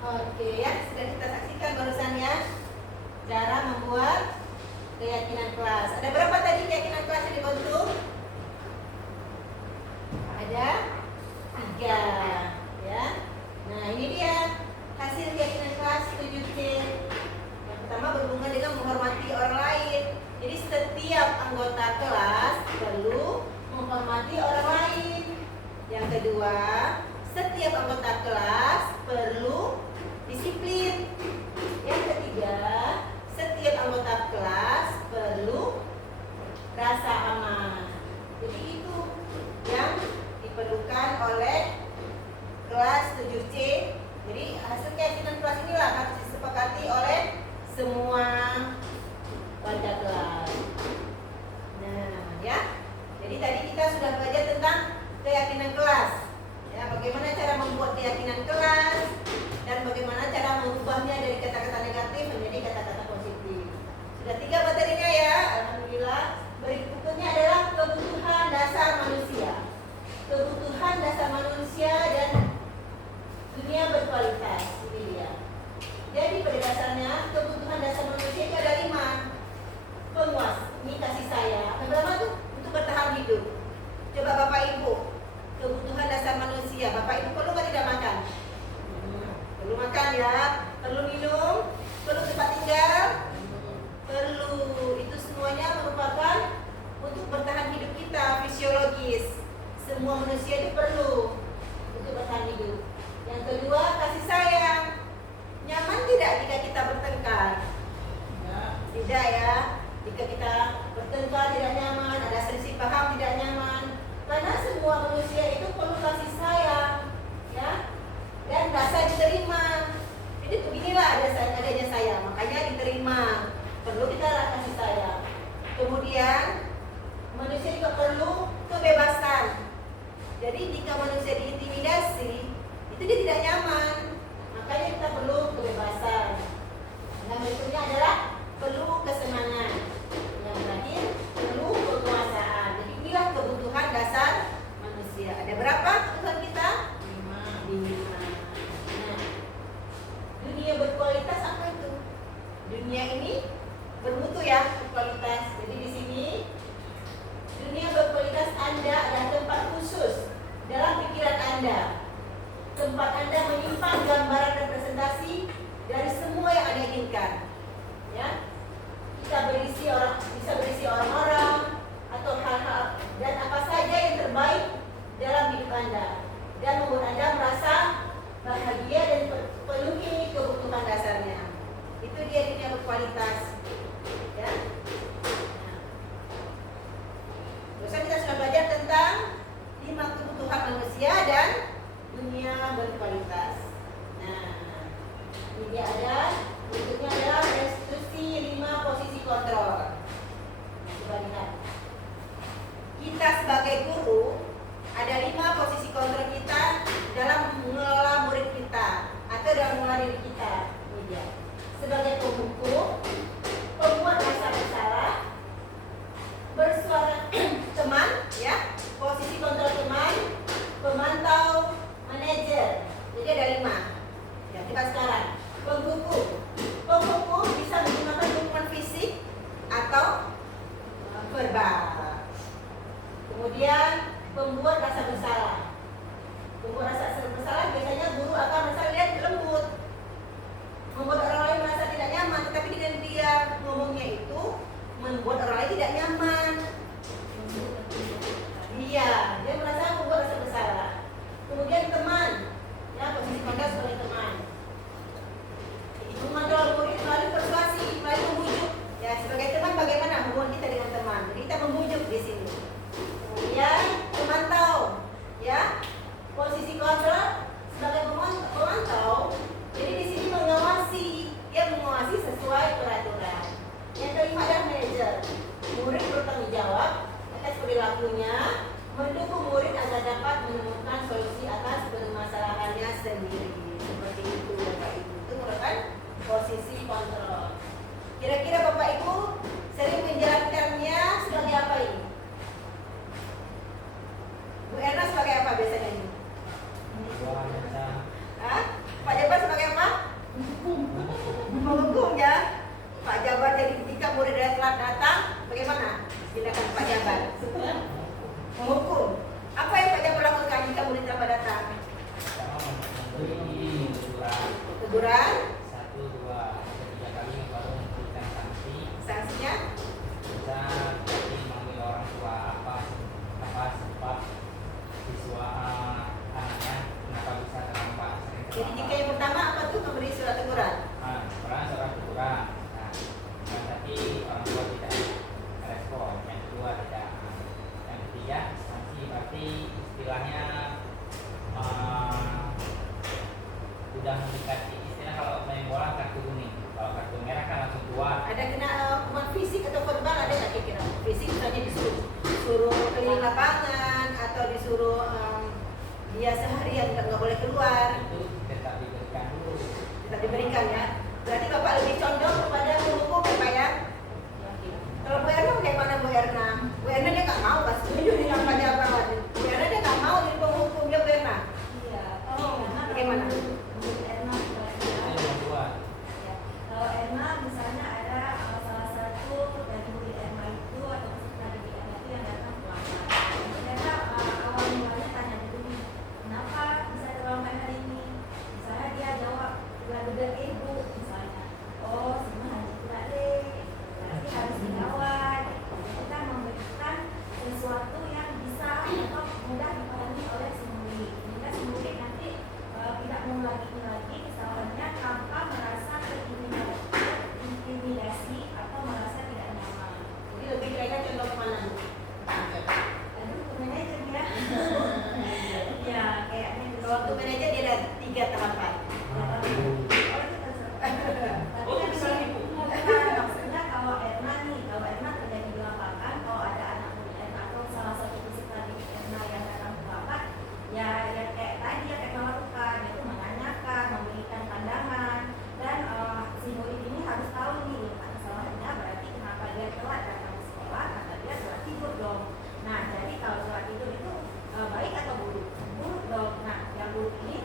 Oke ya, sudah kita saksikan barusan ya cara membuat keyakinan kelas. Ada berapa tadi keyakinan kelas yang dibentuk? Ada 3 ya. Nah ini dia hasil keyakinan kelas 7C. Yang pertama berhubungan dengan menghormati orang lain. Jadi setiap anggota kelas perlu menghormati orang lain. Yang kedua, setiap anggota kelas perlu disiplin. Yang ketiga, setiap anggota kelas perlu rasa aman. Jadi itu yang diperlukan oleh kelas 7C. Jadi hasil keyakinan kelas inilah harus disepakati oleh semua warga kelas. Nah, ya. Jadi tadi kita sudah belajar tentang keyakinan kelas. Ya, bagaimana cara membuat keyakinan kelas dan bagaimana cara mengubahnya dari kata-kata negatif menjadi kata-kata positif. Sudah 3 materinya ya, alhamdulillah. Berikutnya adalah kebutuhan dasar manusia. Kebutuhan dasar manusia dan dunia berkualitas. Ini dia. Jadi pada dasarnya kebutuhan dasar manusia itu ada 5. Penguas, ini kasih sayang. Yang pertama tuh untuk bertahan hidup. Coba Bapak Ibu, kebutuhan dasar manusia. Bapak Ibu perlu nggak tidak makan? Perlu makan ya, perlu minum, perlu tempat tinggal, perlu. Itu semuanya merupakan untuk bertahan hidup kita, fisiologis. Semua manusia itu perlu untuk bertahan hidup. Yang kedua, kasih sayang. Nyaman tidak jika kita bertengkar? Tidak ya. Jika kita bertengkar tidak nyaman, ada selisih paham tidak nyaman. Karena semua manusia itu perlu kasih sayang, ya, dan rasa diterima. Jadi beginilah adanya sayang, makanya diterima. Perlu kita kasih sayang. Kemudian manusia juga perlu kebebasan. Jadi jika manusia diintimidasi, itu dia tidak nyaman. Makanya kita perlu kebebasan. Yang berikutnya adalah perlu kesenangan. Yang terakhir perlu kekuasaan. Jadi inilah kebutuhan dasar manusia. Ada berapa kebutuhan kita? 5. Nah, dunia berkualitas apa itu? Dunia ini bermutu ya, berkualitas. Jadi di sini dunia berkualitas Anda adalah tempat khusus dalam pikiran Anda. Tempat Anda menyimpan gambaran representasi dari semua yang Anda inginkan. Ya. Bisa berisi orang-orang atau hal-hal dan apa saja yang terbaik dalam hidup Anda dan membuat Anda merasa bahagia dan penuhi kebutuhan dasarnya. Itu dia dunia berkualitas. Ya. Terus kita sudah belajar tentang 5 kebutuhan manusia dan dunia berkualitas. Nah, ini dia ada. Berikutnya adalah restitusi 5 posisi kontrol. Coba lihat. Kita sebagai guru ada 5 posisi kontrol kita dalam mengelola murid kita atau dalam mengelola diri kita. Ini dia. Sebagai pembuku, datang? Pertama memberi teguran Teguran, 1, 2, 3 kali baru memberikan sanksi. sanksinya Bisa jadi memanggil orang tua apa sebab siswa anaknya kenapa bisa terlambat sering jadi jika terlambat. yang pertama apa tuh memberi surat teguran? Pertama seorang teguran. Nah, yang tadi orang tua tidak respon. Yang kedua tidak. Yang ketiga sanksi berarti istilahnya udah mendekati istilah kalau main bola kartu kuning. Kalau kartu merah kan langsung keluar. Ada kena hukuman fisik atau verbal, ada nggak kira-kira? Fisik misalnya disuruh keliling lapangan atau disuruh dia seharian nggak boleh keluar, Itu tetap diberikan dulu. tetap diberikan ya. Berarti bapak lebih condong kepada menghukum ya pak ya. Kalau Bu Erna bagaimana Bu Erna? Bu Erna dia nggak mau pas setuju di tanpa jawaban. Bu Erna dia nggak mau jadi penghukum dia Bu Erna. Iya, kalau Erna Bagaimana? menurut Erna Itu ya. yang kedua. Ya, kalau Erna misalnya ada salah satu dari murid Erna itu atau peserta didik Erna itu yang datang terlambat. Erna awal mulanya tanya dulu nih, kenapa bisa terlambat hari ini? Misalnya dia jawab, udah ibu misalnya. Oh, semua harus deh. Berarti harus dirawat. Kita memberikan sesuatu yang bisa atau mudah dipahami oleh si murid. Sehingga si murid nanti tidak mengulangi lagi kesalahannya tanpa merasa terintimidasi atau merasa tidak nyaman. Jadi lebih kira-kira condong kemana Bu? Aduh, ke manajer ya. Ya, kayaknya gitu. Kalau untuk manajer dia ada 3 tahapan. Oh, itu terserah. Oh, itu bisa ibu. Bukan, maksudnya kalau Erna nih, kalau Erna terjadi di lapangan, kalau ada anak murid Erna atau salah satu peserta didik Erna yang datang terlambat, ya yang kayak tadi yang Erna lakukan, yaitu menanyakan, memberikan pandangan, dan si murid ini harus tahu nih kesalahannya, berarti kenapa dia telat datang ke sekolah, kata dia telat tidur dong. Nah, jadi kalau telat tidur itu baik atau buruk? Buruk dong. Nah, yang buruk ini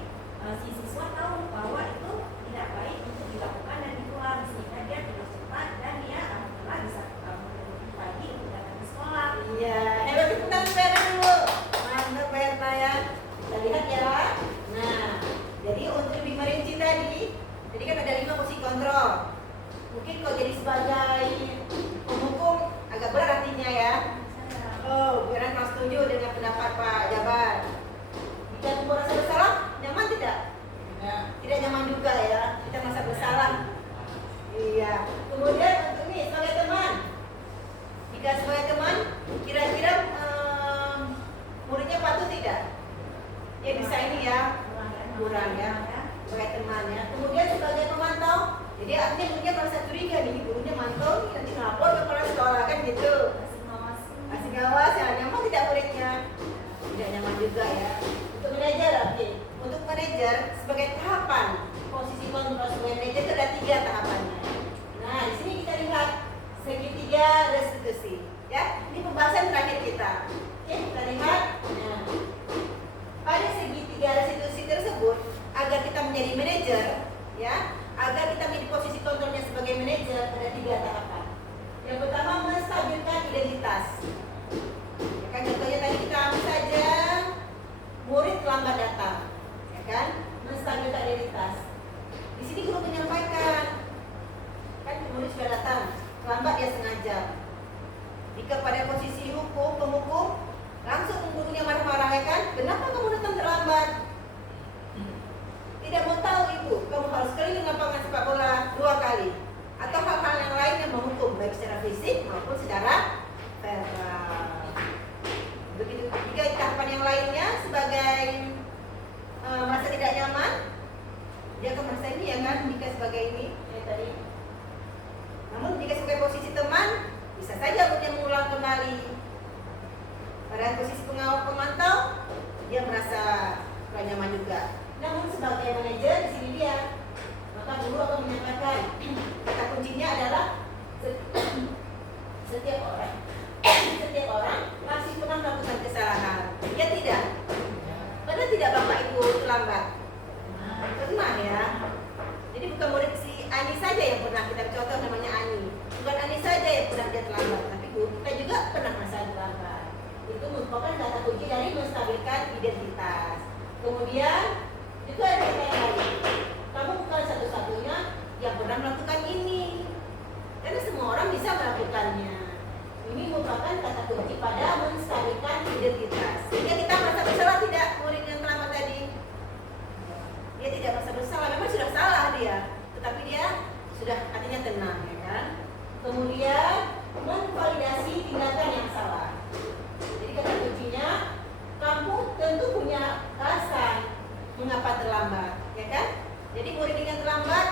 si siswa tahu bahwa itu tidak baik untuk dilakukan dan diulang sehingga dia tidur cepat dan dia alhamdulillah bisa menuju pagi untuk datang ke sekolah. Iya, hebat tentang Bu Erna dulu. Mantap Bu Erna ya. Kita lihat ya. Nah, jadi untuk lebih merinci tadi kan ada 5 posisi kontrol. Mungkin kalau jadi sebagai penghukum agak berat artinya ya. Oh, Bu Erna kurang setuju dengan pendapat Pak Jabar. Jika aku merasa bersalah, nyaman tidak? Tidak nyaman juga ya. Kita merasa bersalah. Iya. Kemudian untuk ini sebagai teman. Jika sebagai teman, kira-kira muridnya patuh tidak? Ya bisa ini ya, kurang ya. Sebagai teman ya. Kemudian sebagai pemantau, jadi artinya muridnya merasa curiga nih, gurunya mantau nih, nanti ngelapor ke kepala sekolah kan gitu. Masih ngawas ya, nyaman tidak muridnya? Tidak nyaman juga ya. Untuk manajer, oke. Untuk manajer sebagai tahapan posisi kontrol sebagai manajer itu ada 3 tahapannya. Nah di sini kita lihat segitiga restitusi. Ya, ini pembahasan terakhir kita. Oke, kita lihat. Nah, pada segitiga restitusi tersebut, agar kita menjadi manajer, ya, agar kita menjadi posisi kontrolnya sebagai manajer ada 3 tahapan. Yang pertama menstabilkan identitas. Ya kan, contohnya tadi kita ambil saja murid terlambat datang, ya kan, menstabilkan identitas. Di sini guru menyampaikan, kan murid sudah datang, terlambat dia sengaja. Jika pada posisi penghukum, langsung gurunya marah-marah ya kan, kenapa kamu datang terlambat? Tidak mau tahu ibu, kamu harus keliling lapangan sepak bola 2 kali, atau hal-hal yang lain yang menghukum baik secara fisik maupun secara verbal. Begitu. Jika tahapan yang lainnya sebagai merasa tidak nyaman, dia akan merasa ini ya kan, jika sebagai ini ya tadi. Namun jika sebagai posisi teman, bisa saja gurunya mengulang kembali. Pada posisi pengawal pemantau, dia merasa kurang nyaman juga. Namun sebagai manajer di sini dia, maka guru akan menyampaikan kata kuncinya adalah setiap orang masih pernah melakukan kesalahan. Ya tidak? Pernah tidak Bapak Ibu terlambat? Pernah ya. Jadi bukan murid si Ani saja yang pernah, kita contoh namanya Ani. Bukan Ani saja yang pernah dia terlambat, tapi guru kita juga pernah merasa terlambat. Itu merupakan kata kunci dari menstabilkan identitas. Kemudian itu ada yang lain. Kamu bukan satu-satunya yang pernah melakukan ini, karena semua orang bisa melakukannya. Ini merupakan kata kunci pada menstabilkan identitas. Sehingga kita merasa bersalah tidak, murid yang terlambat tadi? Dia tidak merasa bersalah, memang sudah salah dia, tetapi dia sudah hatinya tenang, ya kan? Kemudian memvalidasi tindakan yang salah. Jadi kata kuncinya, kamu tentu punya alasan mengapa terlambat, ya kan? Jadi murid yang terlambat,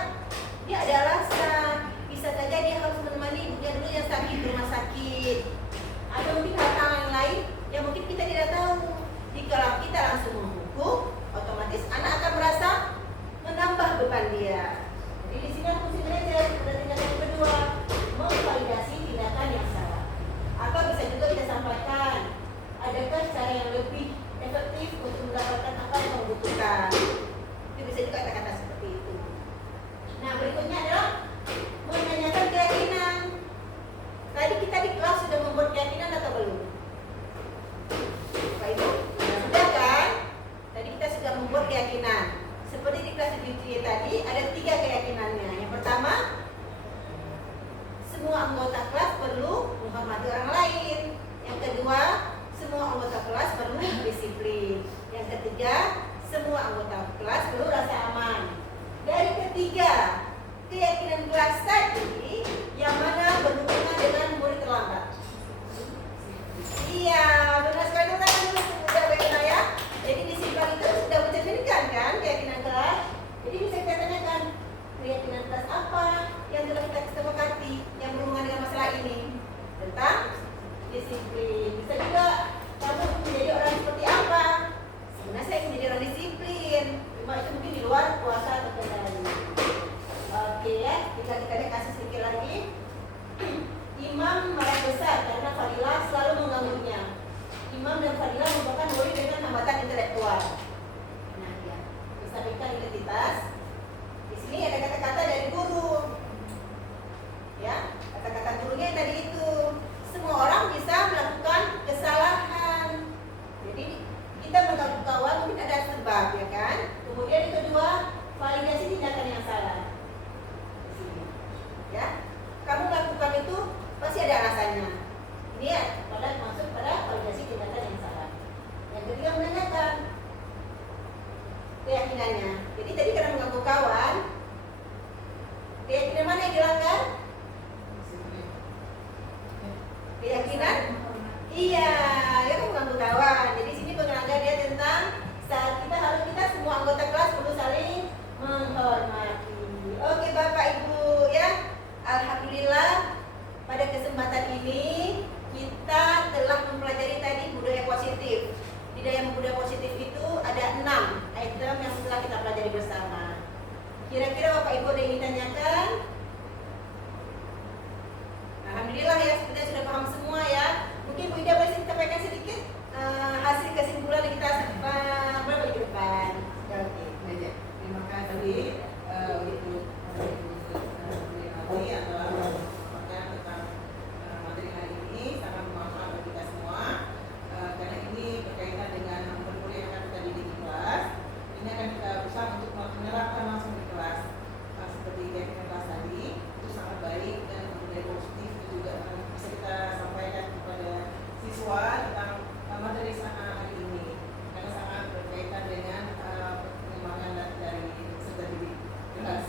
dia ada alasan. Bisa saja dia harus menemani ibunya dulu yang sakit di rumah sakit, atau mungkin hal yang lain yang mungkin kita tidak tahu. Jika kita langsung menghukum, otomatis anak akan merasa menambah beban dia. Jadi di sini aku mesti belajar pada tindakan yang kedua, memvalidasi tindakan yang salah. Atau bisa juga kita sampaikan, adakah cara yang lebih efektif untuk mendapatkan apa yang kamu butuhkan? Itu bisa juga kata-kata seperti itu. Nah, berikutnya adalah menanyakan keyakinan. Tadi kita di kelas sudah membuat keyakinan atau belum? Bapak Ibu, sudah kan? Tadi kita sudah membuat keyakinan. Seperti di kelas di tadi ada 3 keyakinannya. Yang pertama, semua anggota kelas perlu menghormati orang lain. Yang kedua, semua anggota kelas perlu disiplin. Yang ketiga, semua anggota kelas perlu rasa aman. Dari ketiga keyakinan kelas tadi, yang mana berhubungan dengan murid terlambat? Iya, benar sekali. Sudah benar ya. Jadi di simpang itu sudah mencerminkan kan keyakinan kelas. Jadi bisa kita tanyakan, keyakinan kelas apa yang telah kita sepakati yang berhubungan dengan masalah ini? Tentang disiplin. Bisa juga kamu menjadi orang seperti apa? Sebenarnya saya ingin menjadi orang disiplin. Cuma itu mungkin di luar kuasa atau kendali. Oke ya, kita ada kasus sedikit lagi. Imam marah besar karena Fadilah selalu mengganggunya. Imam dan Fadilah merupakan murid dengan hambatan intelektual. Nah ya, menstabilkan identitas. Di sini ada kata-kata dari guru. Ya, kata-kata gurunya yang tadi itu. Semua orang bisa melakukan kesalahan. Jadi kita mengganggu kawan mungkin ada sebab, ya kan? Kemudian yang kedua, validasi tindakan yang salah. Di sini. Ya, kamu melakukan itu pasti ada alasannya. Ini ya, masuk pada validasi tindakan yang salah. Yang ketiga, menanyakan keyakinannya. Jadi tadi karena mengganggu kawan, keyakinan mana yang dilanggar? Keyakinan? Iya, ya kan mengganggu kawan. Jadi sini melanggar dia tentang saat kita semua anggota kelas perlu saling menghormati. Oke Bapak Ibu ya, alhamdulillah pada kesempatan ini kita telah mempelajari tadi budaya positif. Di dalam budaya positif itu ada 6 item yang telah kita pelajari bersama. Kira-kira Bapak Ibu ada yang ingin tanyakan? Alhamdulillah ya, sepertinya sudah paham semua ya. Mungkin Bu Ida boleh sampaikan sedikit hasil kesimpulan yang kita berbagi ke depan. Oke, terima kasih untuk materi atau tentang materi hari ini sangat bermanfaat bagi kita semua karena ini berkaitan dengan materi yang akan kita didik di kelas. Ini akan kita berusaha untuk menerapkan langsung di kelas seperti keyakinan kelas tadi itu sangat baik dan budaya positif itu juga akan bisa kita sampaikan kepada siswa tentang materi hari ini karena sangat berkaitan dengan pengembangan dari peserta didik kelas.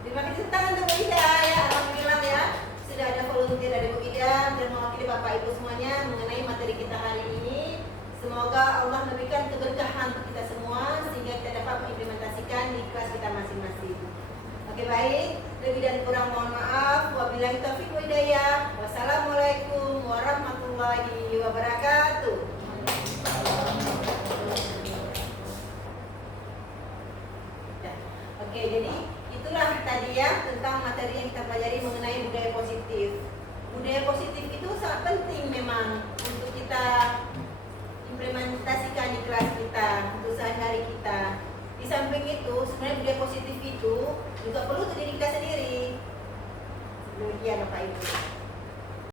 Terima kasih tangan untuk Bu Ida ya, alhamdulillah ya. Sudah ada volunteer dari Bu Ida dan mewakili Bapak Ibu semuanya mengenai materi kita hari ini. Semoga Allah memberikan keberkahan untuk kita semua sehingga kita dapat mengimplementasikan di kelas kita masing-masing. Oke baik, lebih dan kurang mohon maaf. Wabillahi taufiq wal hidayah. Wassalamualaikum warahmatullahi wabarakatuh. Oke, jadi itulah tadi ya tentang materi yang kita pelajari mengenai budaya positif. Budaya positif itu sangat penting memang untuk kita implementasikan di kelas kita, untuk sehari-hari kita. Di samping itu, sebenarnya budaya positif itu juga perlu untuk diri kita sendiri. Demikian Bapak Ibu.